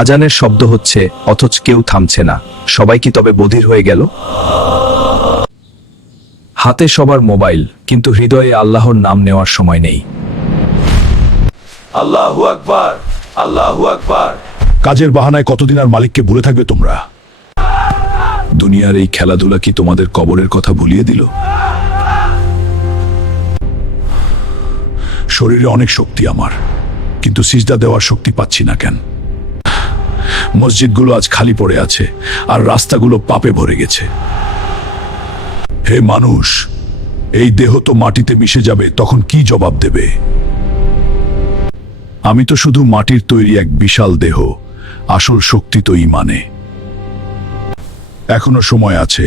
আজানের শব্দ হচ্ছে, অথচ কেউ থামছে না। সবাই কি তবে বধির হয়ে গেল? হাতে সবার মোবাইল, কিন্তু হৃদয়ে আল্লাহর নাম নেওয়ার সময় নেই। আল্লাহু আকবার, আল্লাহু আকবার। কাজের বাহানায় কতদিন আর মালিককে ভুলে থাকবে তোমরা? দুনিয়ার এই খেলাধুলা কি তোমাদের কবরের কথা ভুলিয়ে দিল? শরীরে অনেক শক্তি আমার, কিন্তু সিজদা দেওয়ার শক্তি পাচ্ছি না কেন? মসজিদগুলো আজ খালি পড়ে আছে, আর রাস্তাগুলো পাপে ভরে গেছে। হে মানুষ, এই দেহ তো মাটিতে মিশে যাবে, তখন কি জবাব দেবে? আমি তো শুধু মাটির তৈরি এক বিশাল দেহ, আসল শক্তি তো ঈমানে। এখনো সময় আছে,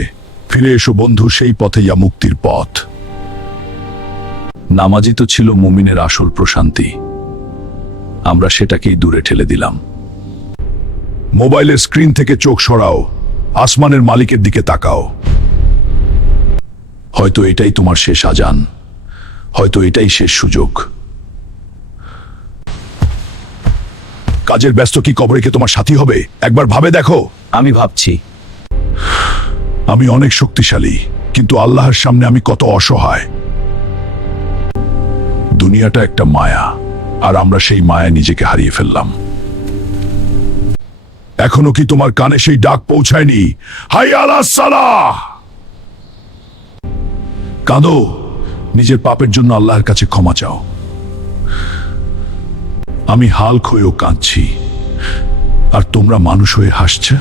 ফিরে এসো বন্ধু, সেই পথে যা মুক্তির পথ। নামাজি তো ছিল মুমিনের আসল প্রশান্তি, আমরা সেটাকেই দূরে ঠেলে দিলাম। মোবাইলের স্ক্রিন থেকে চোখ সরাও, আসমানের মালিকের দিকে তাকাও। হয়তো এটাই তোমার শেষ আজান, হয়তো এটাই শেষ সুযোগ। কাজের ব্যস্ত কি কবরে কে তোমার সাথী হবে? একবার ভাবে দেখো। আমি ভাবছি, আমি অনেক শক্তিশালী, কিন্তু আল্লাহর সামনে আমি কত অসহায়। দুনিয়াটা একটা মায়া, আর আমরা সেই মায়া নিজেকে হারিয়ে ফেললাম। এখনো কি তোমার কানে সেই ডাক পৌঁছায়নি? হাইয়া আলাস সালাহ! কাঁদো, নিজের পাপের জন্য আল্লাহর কাছে ক্ষমা চাও। আমি হাল্ক হয়েও কাঁদছি, আর তোমরা মানুষ হয়ে হাসছে।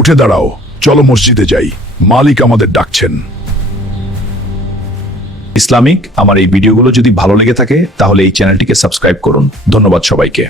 উঠে দাঁড়াও, চলো মসজিদে যাই, মালিক আমাদের ডাকছেন। ইসলামিক আমার এই ভিডিওগুলো যদি ভালো লেগে থাকে তাহলে এই চ্যানেলটিকে সাবস্ক্রাইব করুন। ধন্যবাদ সবাইকে।